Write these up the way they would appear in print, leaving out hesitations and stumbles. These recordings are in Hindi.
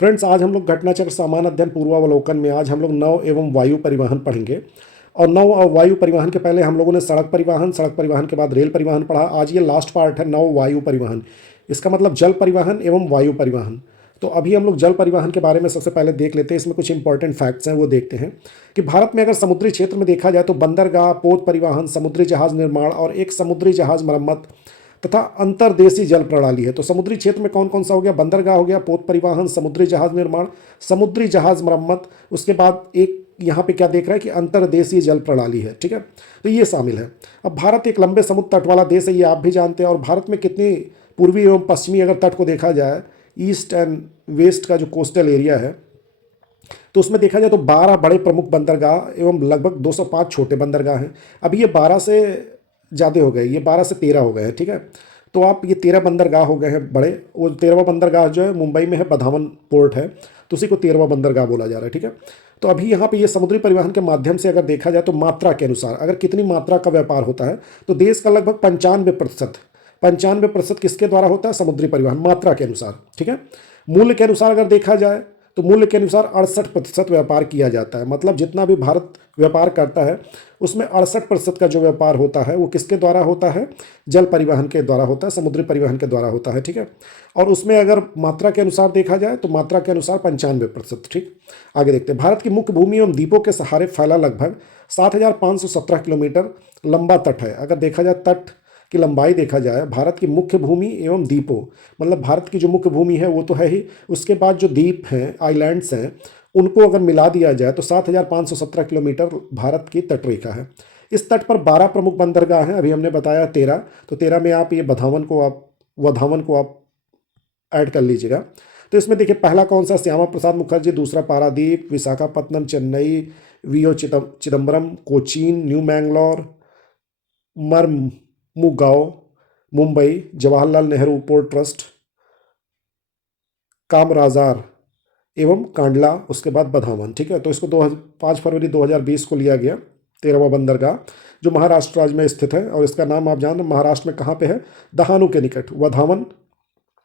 फ्रेंड्स, आज हम लोग घटनाचक्र सामान्य अध्ययन पूर्वावलोकन में आज हम लोग नौ एवं वायु परिवहन पढ़ेंगे। और नौ और वायु परिवहन के पहले हम लोगों ने सड़क परिवहन के बाद रेल परिवहन पढ़ा। आज ये लास्ट पार्ट है नौ वायु परिवहन, इसका मतलब जल परिवहन एवं वायु परिवहन। तो अभी हम लोग जल परिवहन के बारे में सबसे पहले देख लेते हैं। इसमें कुछ इंपॉर्टेंट फैक्ट्स हैं, वो देखते हैं कि भारत में अगर समुद्री क्षेत्र में देखा जाए तो बंदरगाह, पोत परिवहन, समुद्री जहाज निर्माण और एक समुद्री जहाज मरम्मत तथा अंतर्देशीय जल प्रणाली है। तो समुद्री क्षेत्र में कौन कौन सा हो गया? बंदरगाह हो गया, पोत परिवहन, समुद्री जहाज निर्माण, समुद्री जहाज मरम्मत, उसके बाद एक यहाँ पे क्या देख रहा है कि अंतर्देशीय जल प्रणाली है। ठीक है, तो ये शामिल है। अब भारत एक लंबे समुद्र तट वाला देश है, ये आप भी जानते हैं। और भारत में कितनी पूर्वी एवं पश्चिमी अगर तट को देखा जाए, ईस्ट एंड वेस्ट का जो कोस्टल एरिया है, तो उसमें देखा जाए तो 12 बड़े प्रमुख बंदरगाह एवं लगभग 205 छोटे बंदरगाह हैं। अब ये 12 से ज़्यादा हो गए, ये 12 से 13 हो गए हैं। ठीक है, तो आप ये 13 बंदरगाह हो गए हैं बड़े। वो 13वां बंदरगाह जो है मुंबई में है, बधावन पोर्ट है, तो उसी को 13वां बंदरगाह बोला जा रहा है। ठीक है, तो अभी यहाँ पे ये समुद्री परिवहन के माध्यम से अगर देखा जाए तो मात्रा के अनुसार अगर कितनी मात्रा का व्यापार होता है, तो देश का लगभग 95% किसके द्वारा होता है? समुद्री परिवहन, मात्रा के अनुसार। ठीक है, मूल्य के अनुसार अगर देखा जाए तो मूल्य के अनुसार 68% व्यापार किया जाता है। मतलब जितना भी भारत व्यापार करता है उसमें 68% का जो व्यापार होता है वो किसके द्वारा होता है? जल परिवहन के द्वारा होता है, समुद्री परिवहन के द्वारा होता है। ठीक है, और उसमें अगर मात्रा के अनुसार देखा जाए तो मात्रा के अनुसार 95%। ठीक, आगे देखते हैं। भारत की मुख्य भूमि एवं द्वीपों के सहारे फैला लगभग 7,517 किलोमीटर लंबा तट है। अगर देखा जाए तट की लंबाई देखा जाए, भारत की मुख्य भूमि एवं द्वीपों, मतलब भारत की जो मुख्य भूमि है वो तो है ही, उसके बाद जो द्वीप हैं, आइलैंड्स हैं, उनको अगर मिला दिया जाए तो 7,517 किलोमीटर भारत की तटरेखा है। इस तट पर 12 प्रमुख बंदरगाह हैं, अभी हमने बताया 13, तो 13 में आप ये वधावन को आप ऐड कर लीजिएगा। तो इसमें देखिए पहला कौन सा? श्यामा प्रसाद मुखर्जी, दूसरा Paradip, Visakhapatnam, Chennai, VO Chidambaram, Cochin, new Mangalore, Mormugao, Mumbai, Jawaharlal Nehru port trust, Kamarajar एवं कांडला, उसके बाद बधावन। ठीक है, तो इसको 5 फरवरी 2020 को लिया गया 13वां बंदरगाह, जो महाराष्ट्र राज्य में स्थित है। और इसका नाम आप जान रहे महाराष्ट्र में कहाँ पे है? दहानू के निकट वधावन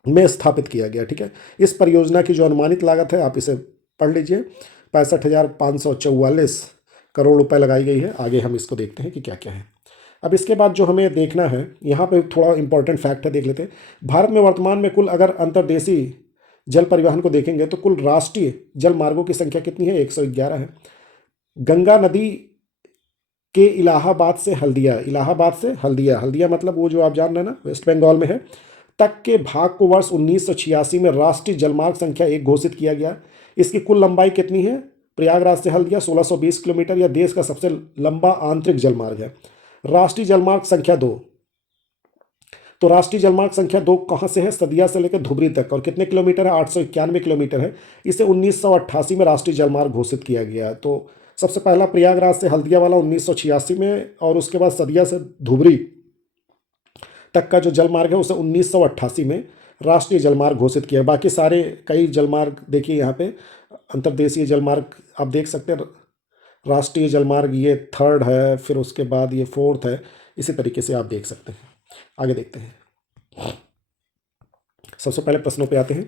में स्थापित किया गया। ठीक है, इस परियोजना की जो अनुमानित लागत है आप इसे पढ़ लीजिए, 65,544 करोड़ रुपए लगाई गई है। आगे हम इसको देखते हैं कि क्या क्या है। अब इसके बाद जो हमें देखना है, यहाँ पे थोड़ा इंपॉर्टेंट फैक्ट है, देख लेते हैं। भारत में वर्तमान में कुल अगर अंतर्देशीय जल परिवहन को देखेंगे तो कुल राष्ट्रीय जल मार्गों की संख्या कितनी है? 111 है। गंगा नदी के इलाहाबाद से हल्दिया मतलब वो जो आप जान रहे हैं ना, वेस्ट बंगाल में है, तक के भाग को वर्ष 1986 में राष्ट्रीय जलमार्ग संख्या 1 घोषित किया गया। इसकी कुल लंबाई कितनी है? प्रयागराज से हल्दिया 1620 किलोमीटर, यह देश का सबसे लंबा आंतरिक जलमार्ग है। राष्ट्रीय जलमार्ग संख्या 2, तो राष्ट्रीय जलमार्ग संख्या 2 कहाँ से है? सदिया से लेकर धुबरी तक, और कितने किलोमीटर है? 891 किलोमीटर है। इसे 1988 में राष्ट्रीय जलमार्ग घोषित किया गया। तो सबसे पहला प्रयागराज से हल्दिया वाला 1986 में, और उसके बाद सदिया से धुबरी तक का जो जलमार्ग है उसे 1988 में राष्ट्रीय जलमार्ग घोषित किया। बाकी सारे कई जलमार्ग देखिए यहाँ पे, अंतर्देशीय जलमार्ग आप देख सकते हैं, राष्ट्रीय जलमार्ग ये 3rd है, फिर उसके बाद ये 4th है, इसी तरीके से आप देख सकते हैं। आगे देखते हैं। सबसे पहले प्रश्नों पे आते हैं।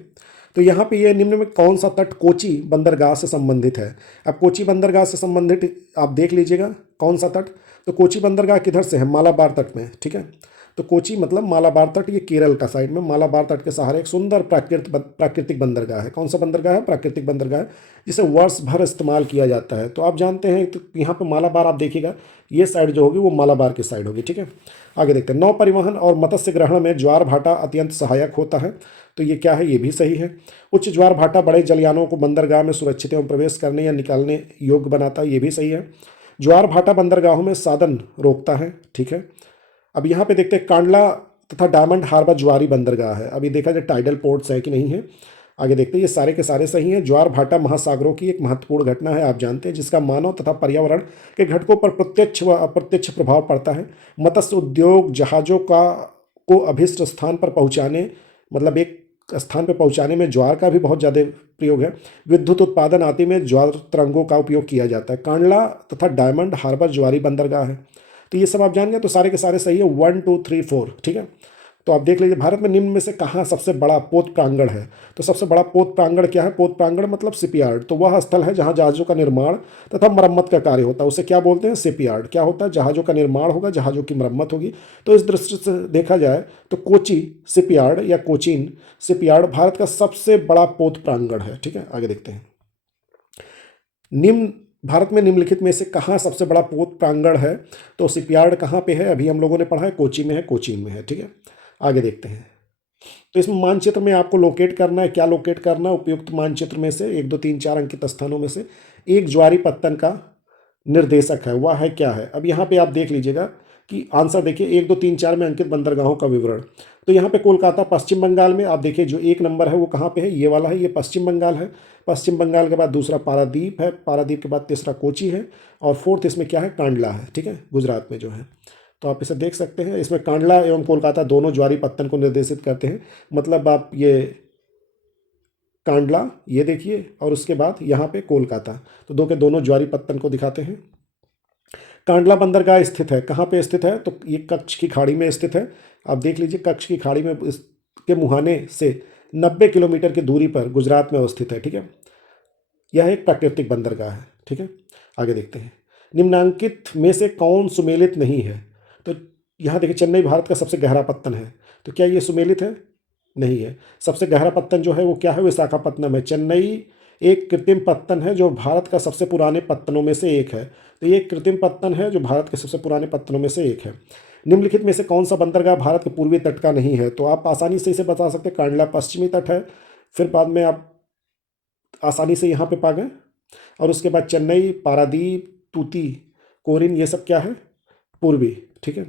तो यहाँ पे ये निम्न में कौन सा तट कोची बंदरगाह से संबंधित है? अब कोची बंदरगाह से संबंधित आप देख लीजिएगा कौन सा तट। तो कोची बंदरगाह किधर से है? मालाबार तट में। ठीक है, तो कोची मतलब मालाबार तट, ये केरल का साइड में मालाबार तट के सहारे एक सुंदर प्राकृतिक बंदरगाह है। कौन सा बंदरगाह है? प्राकृतिक बंदरगाह है, जिसे वर्ष भर इस्तेमाल किया जाता है। तो आप जानते हैं, तो यहाँ पे मालाबार आप देखिएगा, ये साइड जो होगी वो मालाबार की साइड होगी। ठीक है, आगे देखते हैं। नौ परिवहन और मत्स्य ग्रहण में ज्वार भाटा अत्यंत सहायक होता है। तो ये क्या है? ये भी सही है। उच्च ज्वार भाटा बड़े जलयानों को बंदरगाह में सुरक्षित एवं प्रवेश करने या निकालने योग्य बनाता है। ये भी सही है। ज्वार भाटा बंदरगाहों में साधन रोकता है। ठीक है, अब यहाँ पे देखते हैं कांडला तथा डायमंड हार्बर ज्वारी बंदरगाह है। अभी देखा जाए टाइडल पोर्ट्स है कि नहीं है। आगे देखते हैं, ये सारे के सारे सही हैं। ज्वार भाटा महासागरों की एक महत्वपूर्ण घटना है, आप जानते हैं, जिसका मानव तथा पर्यावरण के घटकों पर प्रत्यक्ष व अप्रत्यक्ष प्रभाव पड़ता है। मत्स्य उद्योग जहाज़ों को अभिष्ट स्थान पर पहुँचाने, मतलब एक स्थान पर पहुँचाने में ज्वार का भी बहुत ज़्यादा प्रयोग है। विद्युत उत्पादन आदि में ज्वार तरंगों का उपयोग किया जाता है। कांडला तथा डायमंड हार्बर ज्वारी बंदरगाह है। तो ये सब आप जान गए, तो सारे के सारे सही है, 1 2 3 4। ठीक है, तो आप देख लीजिए भारत में निम्न में से कहाँ सबसे बड़ा पोत प्रांगण है। तो सबसे बड़ा पोत प्रांगण क्या है? पोत प्रांगण मतलब शिपयार्ड। तो वह स्थल है जहाँ जहाज़ों का निर्माण तथा मरम्मत का कार्य होता है, उसे क्या बोलते हैं? शिपयार्ड। क्या होता है? जहाज़ों का निर्माण होगा, जहाज़ों की मरम्मत होगी। तो इस दृष्टि से देखा जाए तो कोची शिपयार्ड या कोचीन शिपयार्ड भारत का सबसे बड़ा पोत प्रांगण है। ठीक है, आगे देखते हैं। निम्न भारत में निम्नलिखित में से कहाँ सबसे बड़ा पोत प्रांगण है? तो शिपयार्ड कहाँ पे है? अभी हम लोगों ने पढ़ा है कोची में है, कोचीन में है। ठीक है, आगे देखते हैं। तो इसमें मानचित्र में आपको लोकेट करना है। क्या लोकेट करना है? उपयुक्त मानचित्र में से 1 2 3 4 अंकित स्थानों में से एक ज्वारी पत्तन का निर्देशक है, वह है क्या है? अब यहाँ पे आप देख लीजिएगा कि आंसर देखिए 1 2 3 4 में अंकित बंदरगाहों का विवरण। तो यहाँ पे कोलकाता पश्चिम बंगाल में, आप देखिए जो 1 नंबर है वो कहाँ पे है? ये वाला है, ये पश्चिम बंगाल है। पश्चिम बंगाल के बाद दूसरा पारादीप है, पारादीप के बाद तीसरा कोची है, और फोर्थ इसमें क्या है? कांडला है। ठीक है, गुजरात में जो है। तो आप इसे देख सकते हैं, इसमें कांडला एवं कोलकाता दोनों ज्वारी पत्तन को निर्देशित करते हैं। मतलब आप ये कांडला ये देखिए, और उसके बाद यहाँ पे कोलकाता, तो दो के दोनों ज्वारी पत्तन को दिखाते हैं। कांडला बंदरगाह स्थित है, कहाँ पे स्थित है? तो ये कच्छ की खाड़ी में स्थित है। आप देख लीजिए कच्छ की खाड़ी में इसके मुहाने से 90 किलोमीटर की दूरी पर गुजरात में अवस्थित है। ठीक है, यह एक प्राकृतिक बंदरगाह है। ठीक है, आगे देखते हैं। निम्नांकित में से कौन सुमेलित नहीं है? तो यहाँ देखिए चेन्नई भारत का सबसे गहरा पत्तन है, तो क्या ये सुमेलित है? नहीं है। सबसे गहरा पत्तन जो है वो क्या है? विशाखापत्तनम है। चेन्नई एक कृत्रिम पत्तन है जो भारत का सबसे पुराने पत्तनों में से एक है। तो ये एक कृत्रिम पत्तन है जो भारत के सबसे पुराने पत्तनों में से एक है। निम्नलिखित में से कौन सा बंदरगाह भारत के पूर्वी तट का नहीं है? तो आप आसानी से इसे बता सकते हैं, कांडला पश्चिमी तट है, फिर बाद में आप आसानी से यहाँ पे पा गए, और उसके बाद चेन्नई, पारादीप, तूती, कोरिन, ये सब क्या है? पूर्वी। ठीक है,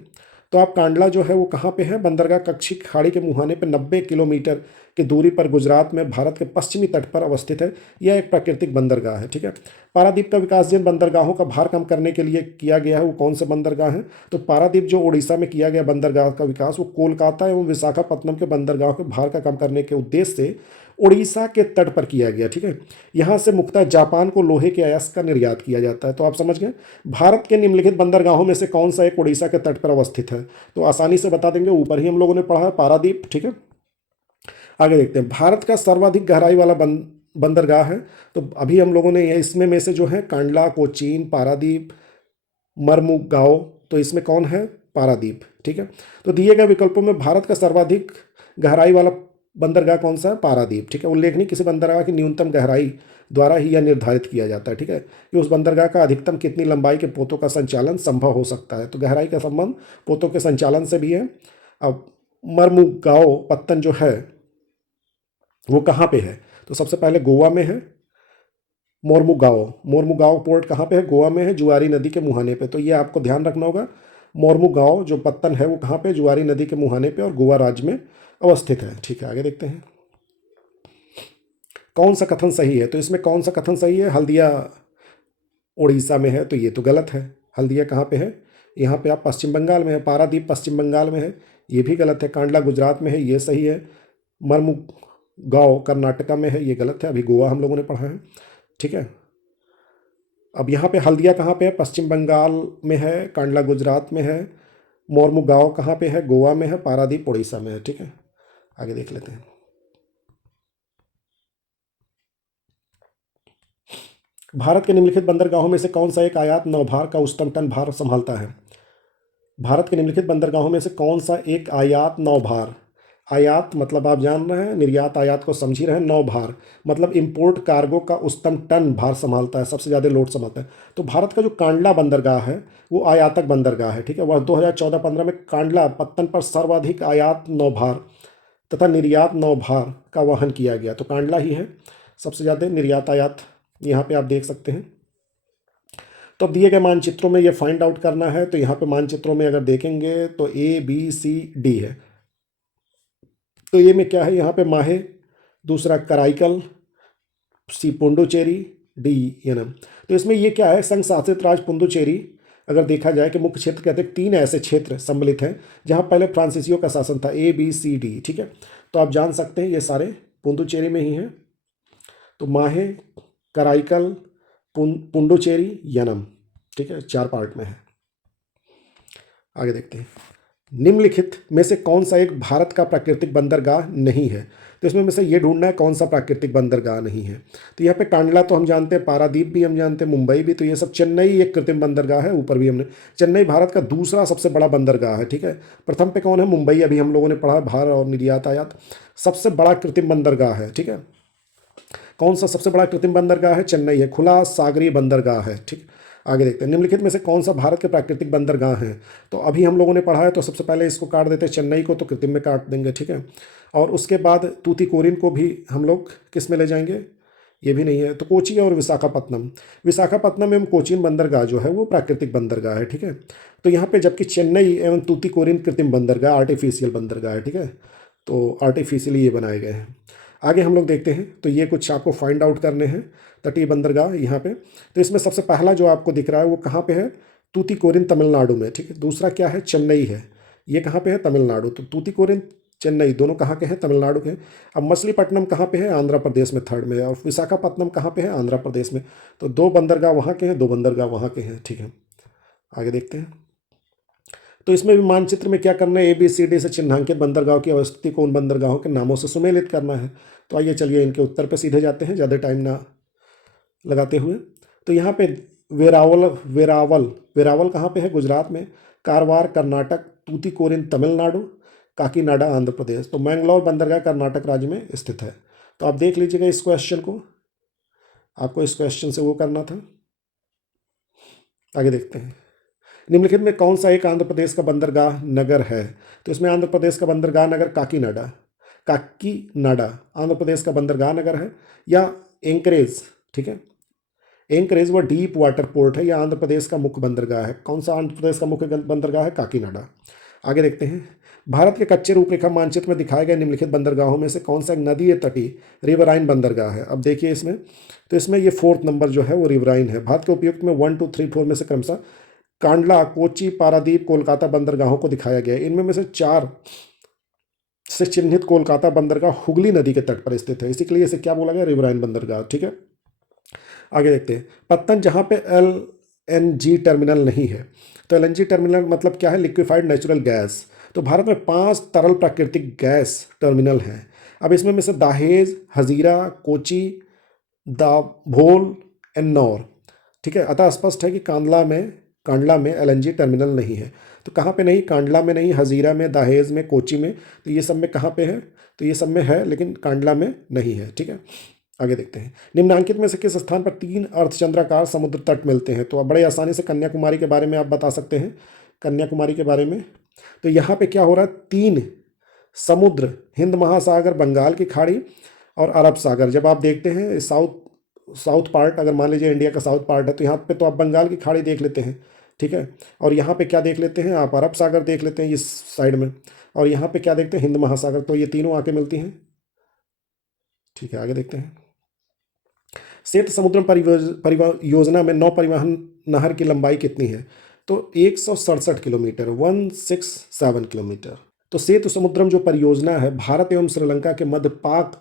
तो आप कांडला जो है वो कहाँ पे है? बंदरगाह कच्छ की खाड़ी के मुहाने पर 90 किलोमीटर की दूरी पर गुजरात में भारत के पश्चिमी तट पर अवस्थित है। यह एक प्राकृतिक बंदरगाह है। ठीक है, पारादीप का विकास जिन बंदरगाहों का भार कम करने के लिए किया गया है वो कौन से बंदरगाह हैं? तो पारादीप जो उड़ीसा में किया गया बंदरगाह का विकास, वो कोलकाता एवं विशाखापत्तनम के बंदरगाहों के भार का कम करने के उद्देश्य से उड़ीसा के तट पर किया गया। ठीक है, यहाँ से मुख्यतः जापान को लोहे के अयस्क का निर्यात किया जाता है। तो आप समझ गए, भारत के निम्नलिखित बंदरगाहों में से कौन सा एक उड़ीसा के तट पर अवस्थित है? तो आसानी से बता देंगे, ऊपर ही हम लोगों ने पढ़ा है, पारादीप। ठीक है, आगे देखते हैं। भारत का सर्वाधिक गहराई वाला बंदरगाह है, तो अभी हम लोगों ने ये इसमें में से जो है कांडला, कोचीन, पारादीप, मरमुगाओ, तो इसमें कौन है? पारादीप। ठीक है, तो दिए गए विकल्पों में भारत का सर्वाधिक गहराई वाला बंदरगाह कौन सा है? पारादीप। ठीक है, उल्लेखनीय किसी बंदरगाह की न्यूनतम गहराई द्वारा ही यह निर्धारित किया जाता है। ठीक है, कि उस बंदरगाह का अधिकतम कितनी लंबाई के पोतों का संचालन संभव हो सकता है। तो गहराई का संबंध पोतों के संचालन से भी है। अब मरमुगाओ पत्तन जो है वो कहाँ पे है? तो सबसे पहले गोवा में है। मोरमुगाओ, मोरमुगाओ पोर्ट कहाँ पे है? गोवा में है, जुआरी नदी के मुहाने पे। तो ये आपको ध्यान रखना होगा, मोरमुगाओ जो पत्तन है वो कहाँ पे? जुआरी नदी के मुहाने पे और गोवा राज्य में अवस्थित है। ठीक है, आगे देखते हैं। कौन सा कथन सही है? तो इसमें कौन सा कथन सही है? हल्दिया उड़ीसा में है, तो ये तो गलत है। हल्दिया कहाँ पे है? यहाँ पे आप पश्चिम बंगाल में है। पारादीप पश्चिम बंगाल में है, ये भी गलत है। कांडला गुजरात में है, ये सही है। मरमुगाओ कर्नाटका में है, ये गलत है। अभी गोवा हम लोगों ने पढ़ा है। ठीक है, अब यहाँ पे हल्दिया कहाँ पे है? पश्चिम बंगाल में है। कांडला गुजरात में है। मोरमुगाओ कहाँ पे है? गोवा में है। पारादीप उड़ीसा में है। ठीक है, आगे देख लेते हैं। भारत के निम्नलिखित बंदरगाहों में से कौन सा एक आयात नौभार का उच्चतम टन भार संभालता है? भारत के निम्नलिखित बंदरगाहों में से कौन सा एक आयात नौभार, आयात मतलब आप जान रहे हैं, निर्यात आयात को समझ ही रहे हैं, नौभार मतलब इंपोर्ट कार्गो का उच्चतम टन भार संभालता है, सबसे ज़्यादा लोड संभालता है? तो भारत का जो कांडला बंदरगाह है वो आयातक बंदरगाह है। ठीक है, वह 2014-15 में कांडला पत्तन पर सर्वाधिक आयात नौभार तथा निर्यात नौभार का वहन किया गया। तो कांडला ही है सबसे ज़्यादा निर्यात आयात, यहाँ पे आप देख सकते हैं। तो अब दिए गए मानचित्रों में ये फाइंड आउट करना है। तो यहाँ पे मानचित्रों में अगर देखेंगे तो A B C D है। तो ये में क्या है? यहाँ पे माहे, दूसरा कराईकल, सी पुडुचेरी, डी यनम। तो इसमें ये क्या है? संघ शासित राज्य पुडुचेरी, अगर देखा जाए कि मुख्य क्षेत्र कहते हैं 3 ऐसे क्षेत्र सम्मिलित हैं जहाँ पहले फ्रांसीसियों का शासन था, A B C D। ठीक है, तो आप जान सकते हैं ये सारे पुडुचेरी में ही हैं। तो माहे, कराईकल, पुडुचेरी, यनम। ठीक है, 4 पार्ट में है। आगे देखते हैं। निम्नलिखित में से कौन सा एक भारत का प्राकृतिक बंदरगाह नहीं है? तो इसमें में से ये ढूंढना है कौन सा प्राकृतिक बंदरगाह नहीं है। तो यहाँ पे कांडला तो हम जानते हैं, पारादीप भी हम जानते हैं, मुंबई भी, तो ये सब। चेन्नई एक कृत्रिम बंदरगाह है, ऊपर भी हमने। चेन्नई भारत का दूसरा सबसे बड़ा बंदरगाह है, ठीक है। प्रथम पे कौन है? मुंबई, अभी हम लोगों ने पढ़ा, भार और निर्यात आयात सबसे बड़ा कृत्रिम बंदरगाह है, ठीक है। कौन सा सबसे बड़ा कृत्रिम बंदरगाह है? चेन्नई है, खुला सागरीय बंदरगाह है, ठीक। आगे देखते हैं, निम्नलिखित में से कौन सा भारत के प्राकृतिक बंदरगाह हैं? तो अभी हम लोगों ने पढ़ा है, तो सबसे पहले इसको काट देते हैं, चेन्नई को तो कृत्रिम में काट देंगे, ठीक है। और उसके बाद तूतीकोरिन को भी हम लोग किस में ले जाएंगे? ये भी नहीं है, तो कोची और विशाखापत्तनम। विशाखापत्तनम एवं कोचीन बंदरगाह जो है वो प्राकृतिक बंदरगाह है, ठीक है। तो यहाँ पे जबकि चेन्नई एवं तूतीकोरिन कृत्रिम बंदरगाह, आर्टिफिशियल बंदरगाह है, ठीक है। तो आर्टिफिशियली ये बनाए गए हैं। आगे हम लोग देखते हैं, तो ये कुछ आपको फाइंड आउट करने हैं तटीय बंदरगाह यहाँ पे। तो इसमें सबसे पहला जो आपको दिख रहा है वो कहाँ पे है? तूतीकोरिन तमिलनाडु में, ठीक है। दूसरा क्या है? चेन्नई है। ये कहाँ पे है? तमिलनाडु। तो तूतीकोरिन चेन्नई दोनों कहाँ के हैं? तमिलनाडु के हैं। अब मछलीपट्टनम कहाँ पे है? आंध्र प्रदेश में, थर्ड में है। और विशाखापत्तनम कहाँ पे है? आंध्र प्रदेश में। तो दो बंदरगाह वहाँ के हैं, दो बंदरगाह वहाँ के हैं, ठीक है। आगे देखते हैं, तो इसमें भी मानचित्र में क्या करना है? ABCD से चिन्हांकित बंदरगाहों की अवस्थिति को उन बंदरगाहों के नामों से सुमेलित करना है। तो आइए चलिए इनके उत्तर पे सीधे जाते हैं, ज़्यादा टाइम ना लगाते हुए। तो यहाँ पे वेरावल वेरावल वेरावल कहाँ पे है? गुजरात में। कारवार कर्नाटक, तूतीकोरिन तमिलनाडु, काकीनाडा आंध्र प्रदेश। तो मैंगलोर बंदरगाह कर्नाटक राज्य में स्थित है। तो आप देख लीजिएगा इस क्वेश्चन को, आपको इस क्वेश्चन से वो करना था। आगे देखते हैं, निम्नलिखित में कौन सा एक आंध्र प्रदेश का बंदरगाह नगर है? तो इसमें आंध्र प्रदेश का बंदरगाह नगर काकीनाडा। काकीनाडा आंध्र प्रदेश का बंदरगाह नगर है, या एंकरेज, ठीक है। एंकरेज वो डीप वाटर पोर्ट है, या आंध्र प्रदेश का मुख्य बंदरगाह है। कौन सा आंध्र प्रदेश का मुख्य बंदरगाह है? काकीनाडा। आगे देखते हैं, भारत के कच्चे रूपरेखा मानचित्र में दिखाए गए निम्नलिखित बंदरगाहों में से कौन सा एक नदी तटीय रिवराइन बंदरगाह है? अब देखिए इसमें, तो इसमें ये फोर्थ नंबर जो है वो रिवराइन है। भारत के उपयुक्त में 1 2 3 4 में से क्रमशः कांडला, कोची, पारादीप, कोलकाता बंदरगाहों को दिखाया गया है। इनमें में से 4 से चिन्हित कोलकाता बंदरगाह हुगली नदी के तट पर स्थित है, इसी के लिए इसे क्या बोला गया? रिवराइन बंदरगाह, ठीक है। आगे देखते हैं, पत्तन जहाँ पे LNG टर्मिनल नहीं है। तो LNG टर्मिनल मतलब क्या है? Liquefied natural gas. तो भारत में 5 तरल प्राकृतिक गैस टर्मिनल हैं। अब इसमें में से दाहेज, हजीरा, कोची, दाभोल, एन्नौर, ठीक है। अतः स्पष्ट है कि कांडला में LNG टर्मिनल नहीं है। तो कहाँ पे नहीं? कांडला में नहीं, हजीरा में, दाहेज में, कोची में। तो ये सब में कहाँ पे है? तो ये सब में है, लेकिन कांडला में नहीं है, ठीक है। आगे देखते हैं, निम्नांकित में से किस स्थान पर 3 अर्धचंद्राकार समुद्र तट मिलते हैं? तो आप बड़े आसानी से कन्याकुमारी के बारे में आप बता सकते हैं, कन्याकुमारी के बारे में। तो यहाँ पे क्या हो रहा है? 3 समुद्र, हिंद महासागर, बंगाल की खाड़ी और अरब सागर। जब आप देखते हैं साउथ पार्ट, अगर मान लीजिए इंडिया का साउथ पार्ट है, तो यहाँ पे तो आप बंगाल की खाड़ी देख लेते हैं, ठीक है। और यहाँ पे क्या देख लेते हैं आप? अरब सागर देख लेते हैं इस साइड में। और यहाँ पे क्या देखते हैं? हिंद महासागर। तो ये तीनों आके मिलती हैं, ठीक है। आगे देखते हैं, श्वेत समुद्र परियोजना में नौ परिवहन नहर की लंबाई कितनी है? तो 167 किलोमीटर, 167 किलोमीटर। तो सेतु समुद्रम जो परियोजना है, भारत एवं श्रीलंका के मध्य पाक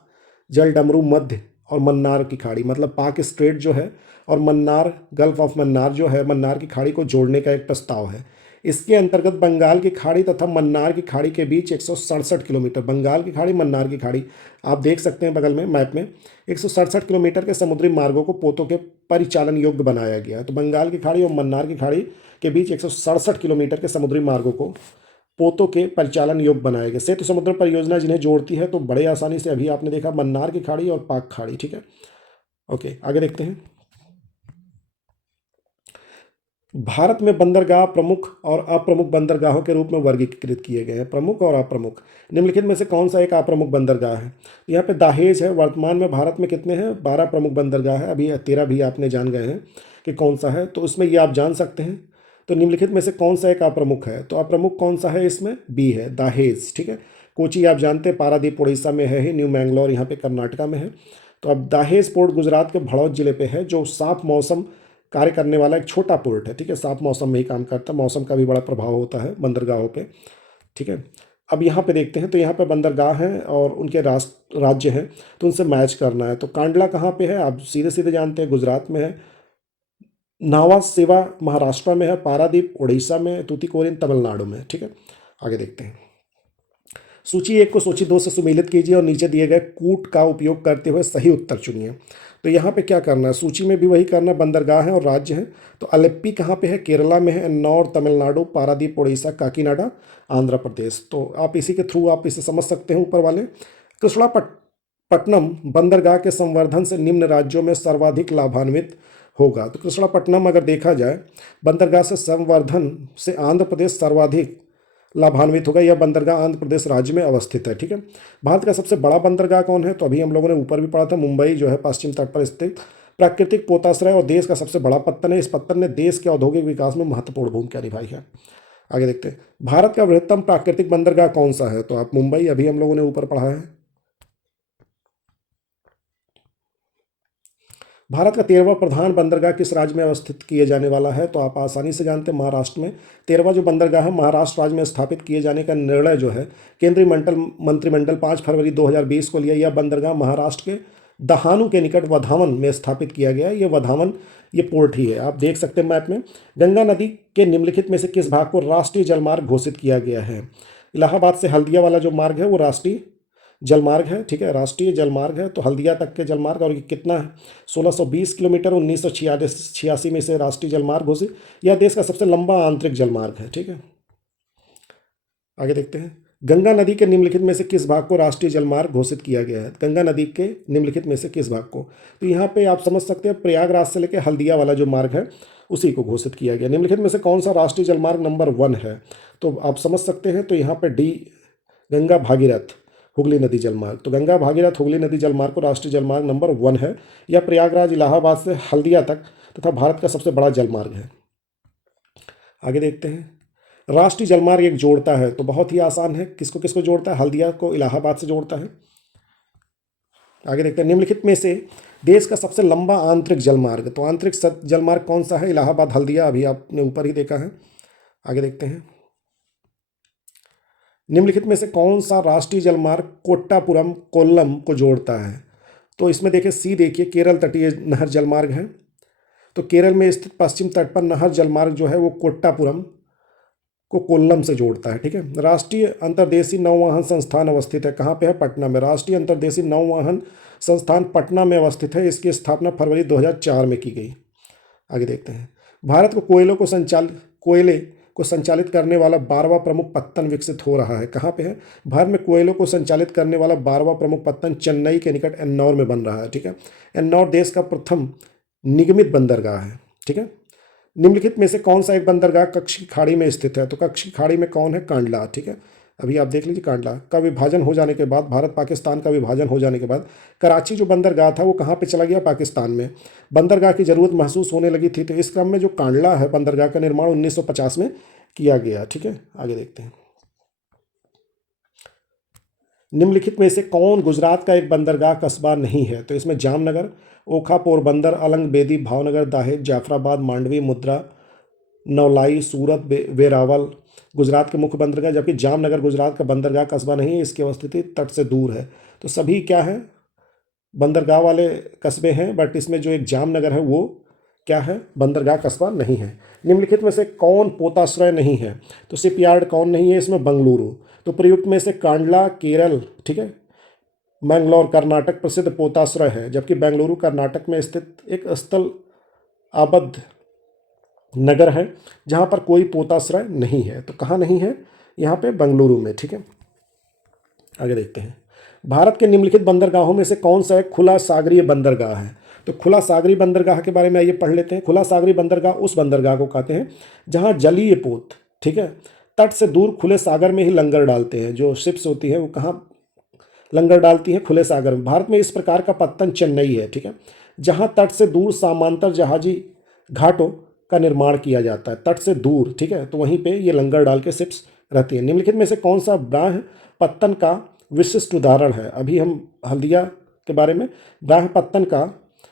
जलडमरू मध्य और मन्नार की खाड़ी, मतलब पाक स्ट्रेट जो है और मन्नार, गल्फ ऑफ मन्नार जो है, मन्नार की खाड़ी को जोड़ने का एक प्रस्ताव है। इसके अंतर्गत बंगाल की खाड़ी तथा मन्नार की खाड़ी के बीच 167 किलोमीटर, बंगाल की खाड़ी, मन्नार की खाड़ी, आप देख सकते हैं बगल में मैप में, 167 किलोमीटर के समुद्री मार्गों को पोतों के परिचालन योग्य बनाया गया है। तो बंगाल की खाड़ी और मन्नार की खाड़ी के बीच 167 किलोमीटर के समुद्री मार्गों को पोतों के परिचालन योग्य बनाया गया। सेतु समुद्र परियोजना जिन्हें जोड़ती है, तो बड़े आसानी से अभी आपने देखा मन्नार की खाड़ी और पाक खाड़ी, ठीक है। ओके, आगे देखते हैं, भारत में बंदरगाह प्रमुख और अप्रमुख बंदरगाहों के रूप में वर्गीकृत किए गए हैं। प्रमुख और अप्रमुख, निम्नलिखित में से कौन सा एक अप्रमुख बंदरगाह है? यहाँ पे दाहेज है। वर्तमान में भारत में कितने हैं? 12 प्रमुख बंदरगाह है, अभी 13 भी आपने जान गए हैं कि कौन सा है, तो उसमें ये आप जान सकते हैं। तो निम्नलिखित में से कौन सा एक अप्रमुख है? तो अप्रमुख कौन सा है? इसमें बी है, दाहेज, ठीक है। कोची आप जानते हैं, पारादीप उड़ीसा में है ही, न्यू मैंगलोर यहाँ पे कर्नाटका में है। तो अब दाहेज पोर्ट गुजरात के भड़ौत जिले पे है, जो साफ मौसम कार्य करने वाला एक छोटा पोर्ट है, ठीक है। साफ मौसम में ही काम करता है, मौसम का भी बड़ा प्रभाव होता है बंदरगाहों पे, ठीक है। अब यहाँ पे देखते हैं, तो यहाँ पे बंदरगाह हैं और उनके राज्य हैं, तो उनसे मैच करना है। तो कांडला कहाँ पे है? आप सीधे सीधे जानते हैं, गुजरात में है। नावा सेवा महाराष्ट्र में है। पारादीप उड़ीसा में है। तूतीकोरिन तमिलनाडु में, ठीक है। आगे देखते हैं। सूची 1 को सूची 2 से सुमेलित कीजिए और नीचे दिए गए कूट का उपयोग करते हुए सही उत्तर चुनिए। तो यहाँ पे क्या करना है, सूची में भी वही करना, बंदरगाह है और राज्य है। तो अलेप्पी कहाँ पे है, केरला में है। एन्नौर तमिलनाडु, पारादीप उड़ीसा, काकीनाडा आंध्र प्रदेश। तो आप इसी के थ्रू आप इसे समझ सकते हैं ऊपर वाले। कृष्णापट्टनम बंदरगाह के संवर्धन से निम्न राज्यों में सर्वाधिक लाभान्वित होगा। तो कृष्णापट्टनम अगर देखा जाए बंदरगाह से संवर्धन से आंध्र प्रदेश सर्वाधिक लाभान्वित होगा। यह बंदरगाह आंध्र प्रदेश राज्य में अवस्थित है। ठीक है। भारत का सबसे बड़ा बंदरगाह कौन है, तो अभी हम लोगों ने ऊपर भी पढ़ा था, मुंबई जो है पश्चिम तट पर स्थित प्राकृतिक पोताश्रय और देश का सबसे बड़ा पत्तन है। इस पत्तन ने देश के औद्योगिक विकास में महत्वपूर्ण भूमिका निभाई है। आगे देखते हैं, भारत का बृहत्तम प्राकृतिक बंदरगाह कौन सा है, तो आप मुंबई अभी हम लोगों ने ऊपर पढ़ा है। भारत का 13वां प्रधान बंदरगाह किस राज्य में अवस्थित किए जाने वाला है, तो आप आसानी से जानते हैं महाराष्ट्र में। 13वां जो बंदरगाह है महाराष्ट्र राज्य में स्थापित किए जाने का निर्णय जो है केंद्रीय मंत्रिमंडल 5 फरवरी 2020 को लिया। यह बंदरगाह महाराष्ट्र के दहानू के निकट वधावन में स्थापित किया गया है। ये वधावन ये पोर्ट ही है, आप देख सकते हैं मैप में। गंगा नदी के निम्नलिखित में से किस भाग को राष्ट्रीय जलमार्ग घोषित किया गया है। इलाहाबाद से हल्दिया वाला जो मार्ग है वो राष्ट्रीय जलमार्ग है। ठीक है, राष्ट्रीय जलमार्ग है। तो हल्दिया तक के जलमार्ग, और ये कितना है 1620 किलोमीटर, 1986 में से राष्ट्रीय जलमार्ग घोषित। यह देश का सबसे लंबा आंतरिक जलमार्ग है। ठीक है, आगे देखते हैं, गंगा नदी के निम्नलिखित में से किस भाग को राष्ट्रीय जलमार्ग घोषित किया गया है। गंगा नदी के निम्नलिखित में से किस भाग को, तो यहाँ पे आप समझ सकते हैं प्रयागराज से लेकर हल्दिया वाला जो मार्ग है उसी को घोषित किया गया। निम्नलिखित में से कौन सा राष्ट्रीय जलमार्ग नंबर 1 है, तो आप समझ सकते हैं। तो यहाँ पे डी गंगा भागीरथ हुगली नदी जलमार्ग। तो गंगा भागीरथ हुगली नदी जलमार्ग को राष्ट्रीय जलमार्ग नंबर 1 है। यह प्रयागराज इलाहाबाद से हल्दिया तक तथा भारत का सबसे बड़ा जलमार्ग है। आगे देखते हैं, राष्ट्रीय जलमार्ग एक जोड़ता है, तो बहुत ही आसान है, किसको किसको जोड़ता है, हल्दिया को इलाहाबाद से जोड़ता है। आगे देखते हैं, निम्नलिखित में से देश का सबसे लंबा आंतरिक जलमार्ग, तो आंतरिक जलमार्ग कौन सा है, इलाहाबाद हल्दिया, अभी आपने ऊपर ही देखा है। आगे देखते हैं, निम्नलिखित में से कौन सा राष्ट्रीय जलमार्ग कोट्टापुरम कोल्लम को जोड़ता है, तो इसमें देखिए सी, देखिए केरल तटीय नहर जलमार्ग है। तो केरल में स्थित पश्चिम तट पर नहर जलमार्ग जो है वो कोट्टापुरम को कोल्लम से जोड़ता है। ठीक है, राष्ट्रीय अंतर्देशीय नौवहन संस्थान अवस्थित है, कहाँ पे है, पटना में। राष्ट्रीय अंतर्देशीय नौवहन संस्थान पटना में अवस्थित है। इसकी स्थापना फरवरी 2004 में की गई। आगे देखते हैं, भारत को कोयले को संचालित करने वाला 12वां प्रमुख पत्तन विकसित हो रहा है, कहाँ पे है, भारत में कोयलों को संचालित करने वाला 12वां प्रमुख पत्तन चेन्नई के निकट एन्नौर में बन रहा है। ठीक है, एन्नौर देश का प्रथम निगमित बंदरगाह है। ठीक है, निम्नलिखित में से कौन सा एक बंदरगाह कच्छ की खाड़ी में स्थित है, तो कच्छ की खाड़ी में कौन है, कांडला। ठीक है, अभी आप देख लीजिए, कांडला का विभाजन हो जाने के बाद, भारत पाकिस्तान का विभाजन हो जाने के बाद कराची जो बंदरगाह था वो कहाँ पे चला गया, पाकिस्तान में। बंदरगाह की जरूरत महसूस होने लगी थी, तो इस क्रम में जो कांडला है बंदरगाह का निर्माण 1950 में किया गया। ठीक है, आगे देखते हैं, निम्नलिखित में से कौन गुजरात का एक बंदरगाह कस्बा नहीं है, तो इसमें जामनगर, ओखा, पोरबंदर, अलंग, बेदी, भावनगर, दाहेज, जाफराबाद, मांडवी, मुद्रा, नवलाई, सूरत, वेरावल गुजरात के मुख्य बंदरगाह, जबकि जामनगर गुजरात का बंदरगाह कस्बा नहीं है, इसकी अवस्थिति तट से दूर है। तो सभी क्या है, बंदरगाह वाले कस्बे हैं, बट इसमें जो एक जामनगर है वो क्या है, बंदरगाह कस्बा नहीं है। निम्नलिखित में से कौन पोताश्रय नहीं है, तो शिपयार्ड कौन नहीं है, इसमें बंगलुरु। तो प्रयुक्त में से कांडला केरल, ठीक है, मैंगलोर कर्नाटक प्रसिद्ध पोताश्रय है, जबकि बेंगलुरु कर्नाटक में स्थित एक स्थल आबद्ध नगर है जहाँ पर कोई पोताश्रय नहीं है। तो कहाँ नहीं है, यहाँ पे बेंगलुरु में। ठीक है, आगे देखते हैं, भारत के निम्नलिखित बंदरगाहों में से कौन सा एक खुला सागरीय बंदरगाह है, तो खुला सागरीय बंदरगाह के बारे में आइए पढ़ लेते हैं। खुला सागरीय बंदरगाह उस बंदरगाह को कहते हैं जहाँ जलीय पोत, ठीक है, तट से दूर खुले सागर में ही लंगर डालते हैं। जो शिप्स होती है वो कहाँ लंगर डालती हैं, खुले सागर में। भारत में इस प्रकार का पत्तन चेन्नई है। ठीक है, जहाँ तट से दूर समांतर जहाजी घाटों का निर्माण किया जाता है, तट से दूर। ठीक है, तो वहीं पे ये लंगर डाल के शिप्स रहती है। निम्नलिखित में से कौन सा ब्राह्म पत्तन का विशिष्ट उदाहरण है, अभी हम हल्दिया के बारे में, ब्राह्म पत्तन का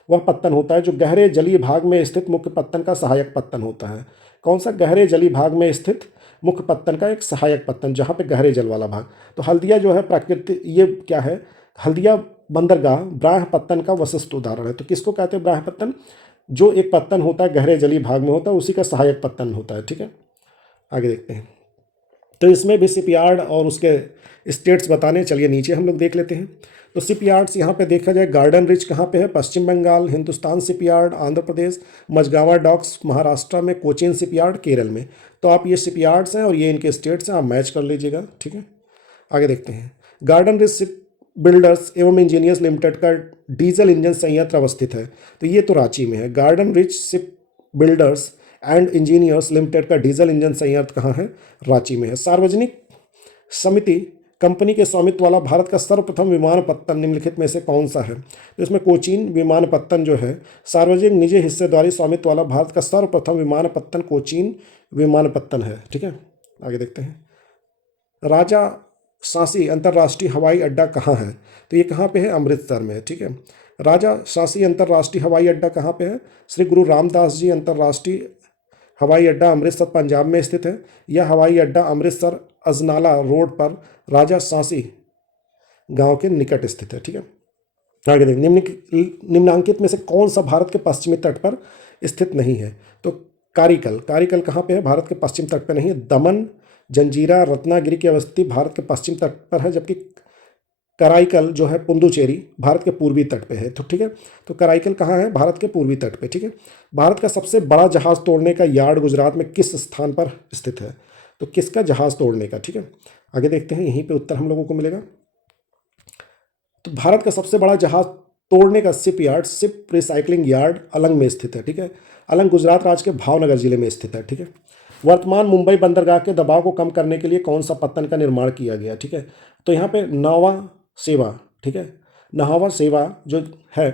वह पत्तन होता है जो गहरे जलीय भाग में स्थित मुख्य पत्तन का सहायक पत्तन होता है। कौन सा, गहरे जलीय भाग में स्थित मुख्य पत्तन का एक सहायक पत्तन, जहाँ पे गहरे जल वाला भाग। तो हल्दिया जो है प्राकृतिक, ये क्या है, हल्दिया बंदरगाह ब्राह्म पत्तन का विशिष्ट उदाहरण है। तो किसको कहते हैं ब्राह्म पत्तन, जो एक पत्तन होता है गहरे जलीय भाग में होता है, उसी का सहायक पत्तन होता है। ठीक है, आगे देखते हैं, तो इसमें भी शिपयार्ड और उसके स्टेट्स बताने, चलिए नीचे हम लोग देख लेते हैं। तो शिपयार्ड्स यहाँ पे देखा जाए, गार्डन रिच कहाँ पे है, पश्चिम बंगाल, हिंदुस्तान शिपयार्ड आंध्र प्रदेश, मझगावा डॉक्स महाराष्ट्र में, कोचीन शिपयार्ड केरल में। तो आप ये शिपयार्ड्स हैं और ये इनके स्टेट्स हैं, आप मैच कर लीजिएगा, ठीक है। आगे देखते हैं। गार्डन रिच शिप बिल्डर्स एवं इंजीनियर्स लिमिटेड का डीजल इंजन संयंत्र अवस्थित है, तो ये तो रांची में है। Garden rich ship builders and engineers limited का डीजल इंजन संयंत्र कहाँ है, रांची में है। सार्वजनिक समिति कंपनी के स्वामित्व वाला भारत का सर्वप्रथम विमानपत्तन निम्नलिखित में से कौन सा है, तो इसमें कोचीन विमानपत्तन जो है, सार्वजनिक निजी हिस्सेदारी स्वामित्व वाला भारत का सर्वप्रथम विमानपत्तन कोचीन विमानपत्तन है, ठीक है। आगे देखते हैं। राजा सांसी अंतर्राष्ट्रीय हवाई अड्डा कहाँ है, तो ये कहाँ पे है, अमृतसर में है, ठीक है। राजा सांसी अंतर्राष्ट्रीय हवाई अड्डा कहाँ पे है, श्री गुरु रामदास जी अंतर्राष्ट्रीय हवाई अड्डा अमृतसर पंजाब में स्थित है। यह हवाई अड्डा अमृतसर अजनाला रोड पर राजा सांसी गांव के निकट स्थित है, ठीक है। आगे देखिए, निम्नांकित में से कौन सा भारत के पश्चिमी तट पर स्थित नहीं है, तो कारिकल। कारिकल कहाँ पे है, भारत के पश्चिम तट पर नहीं है। दमन, जंजीरा, रत्नागिरी की अवस्थी भारत के पश्चिम तट पर है, जबकि कराईकल जो है पुडुचेरी भारत के पूर्वी तट पे है, तो ठीक है। तो कराईकल कहाँ है, भारत के पूर्वी तट पे, ठीक है। भारत का सबसे बड़ा जहाज तोड़ने का यार्ड गुजरात में किस स्थान पर स्थित है, तो किसका जहाज तोड़ने का, ठीक है। आगे देखते हैं, यहीं पे उत्तर हम लोगों को मिलेगा। तो भारत का सबसे बड़ा जहाज तोड़ने का ship yard, ship recycling yard Alang में स्थित है, ठीक है। अलंग गुजरात राज्य के भावनगर जिले में स्थित है, ठीक है। वर्तमान मुंबई बंदरगाह के दबाव को कम करने के लिए कौन सा पत्तन का निर्माण किया गया, ठीक है। तो यहाँ पे नावा सेवा, ठीक है। नावा सेवा जो है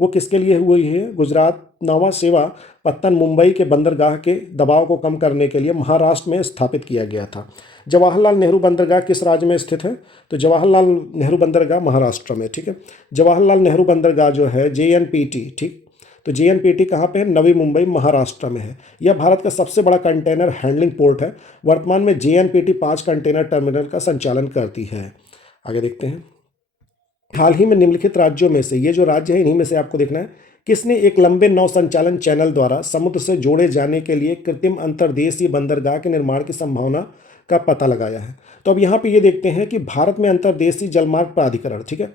वो किसके लिए हुई है, गुजरात नावा सेवा पत्तन मुंबई के बंदरगाह के दबाव को कम करने के लिए महाराष्ट्र में स्थापित किया गया था। जवाहरलाल नेहरू बंदरगाह किस राज्य में स्थित है, तो जवाहरलाल नेहरू बंदरगाह महाराष्ट्र में, ठीक है। जवाहरलाल नेहरू बंदरगाह जो है JNPT, ठीक, तो JNPT कहाँ पे है, नवी मुंबई महाराष्ट्र में है। यह भारत का सबसे बड़ा कंटेनर हैंडलिंग पोर्ट है। वर्तमान में JNPT 5 कंटेनर टर्मिनल का संचालन करती है। आगे देखते हैं। हाल ही में निम्नलिखित राज्यों में से, ये जो राज्य है इन्हीं में से आपको देखना है, किसने एक लंबे नौ संचालन चैनल द्वारा समुद्र से जोड़े जाने के लिए कृत्रिम अंतर्देशीय बंदरगाह के निर्माण की संभावना का पता लगाया है। तो अब यहाँ पे ये देखते हैं कि भारत में अंतर्देशीय जलमार्ग प्राधिकरण, ठीक है,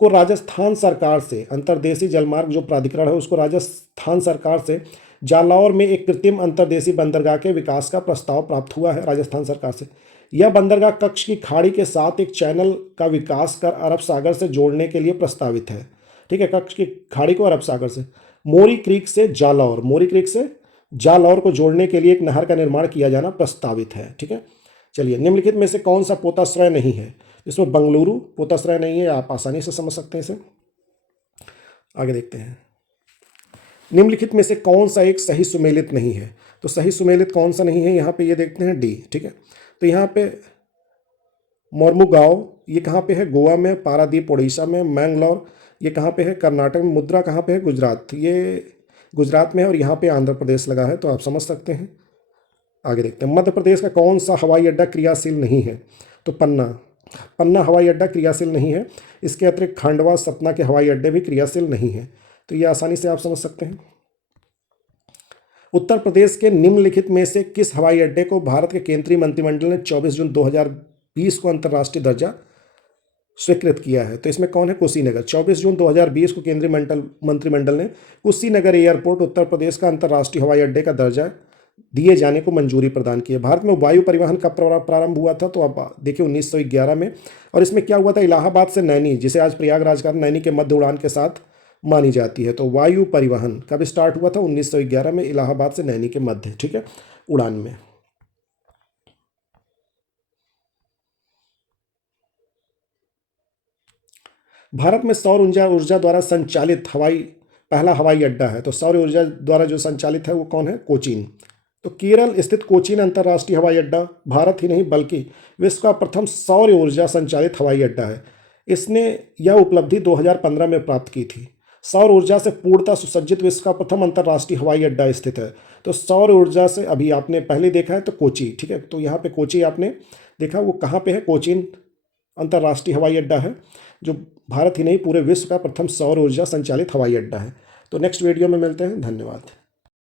को राजस्थान सरकार से, अंतर्देशीय जलमार्ग जो प्राधिकरण है उसको राजस्थान सरकार से जालौर में एक कृत्रिम अंतर्देशीय बंदरगाह के विकास का प्रस्ताव प्राप्त हुआ है राजस्थान सरकार से। यह बंदरगाह कच्छ की खाड़ी के साथ एक चैनल का विकास कर अरब सागर से जोड़ने के लिए प्रस्तावित है, ठीक है। कच्छ की खाड़ी को अरब सागर से मोरी क्रीक से जालौर, मोरी क्रीक से जालौर को जोड़ने के लिए एक नहर का निर्माण किया जाना प्रस्तावित है, ठीक है। चलिए, निम्नलिखित में से कौन सा पोताश्रय नहीं है, इसमें बंगलुरु पोताश्रय नहीं है, आप आसानी से समझ सकते हैं इसे। आगे देखते हैं। निम्नलिखित में से कौन सा एक सही सुमेलित नहीं है, तो सही सुमेलित कौन सा नहीं है, यहाँ पे ये देखते हैं डी, ठीक है। तो यहाँ पे मोर्मुगांव ये कहाँ पे है, गोवा में। पारादीप उड़ीसा में। मैंगलोर ये कहाँ पे है, कर्नाटक में। मुद्रा कहाँ पे है, गुजरात, ये गुजरात में है। और यहाँ पे आंध्र प्रदेश लगा है, तो आप समझ सकते हैं। आगे देखते हैं। मध्य प्रदेश का कौन सा हवाई अड्डा क्रियाशील नहीं है, तो पन्ना, पन्ना हवाई अड्डा क्रियाशील नहीं है। इसके अतिरिक्त खंडवा, सतना के हवाई अड्डे भी क्रियाशील नहीं है, तो ये आसानी से आप समझ सकते हैं। उत्तर प्रदेश के निम्नलिखित में से किस हवाई अड्डे को भारत के केंद्रीय मंत्रिमंडल ने 24 जून 2020 को अंतर्राष्ट्रीय दर्जा स्वीकृत किया है, तो इसमें कौन है, कुशीनगर। 24 जून 2020 को केंद्रीय मंत्रिमंडल ने कुशीनगर एयरपोर्ट उत्तर प्रदेश का अंतर्राष्ट्रीय हवाई अड्डे का दर्जा दिए जाने को मंजूरी प्रदान की है। भारत में वायु परिवहन कब प्रारंभ हुआ था, तो आप देखिए 1911 में। और इसमें क्या हुआ था, इलाहाबाद से नैनी, जिसे आज प्रयागराज का नैनी के मध्य उड़ान के साथ मानी जाती है। तो वायु परिवहन कब स्टार्ट हुआ था, 1911 में, इलाहाबाद से नैनी के मध्य, ठीक है, उड़ान में। भारत में सौर ऊर्जा द्वारा संचालित पहला हवाई अड्डा है, तो सौर ऊर्जा द्वारा जो संचालित है वो कौन है, कोचीन। तो केरल स्थित कोचीन अंतर्राष्ट्रीय हवाई अड्डा भारत ही नहीं बल्कि विश्व का प्रथम सौर ऊर्जा संचालित हवाई अड्डा है। इसने यह उपलब्धि 2015 में प्राप्त की थी। सौर ऊर्जा से पूर्णतः सुसज्जित विश्व का प्रथम अंतर्राष्ट्रीय हवाई अड्डा स्थित है। तो सौर ऊर्जा से अभी आपने पहले देखा है तो कोची, ठीक है, तो यहाँ पे कोची आपने देखा, वो कहाँ पे है, कोचीन अंतर्राष्ट्रीय हवाई अड्डा है, जो भारत ही नहीं पूरे विश्व का प्रथम सौर ऊर्जा संचालित हवाई अड्डा है। तो नेक्स्ट वीडियो में मिलते हैं, धन्यवाद।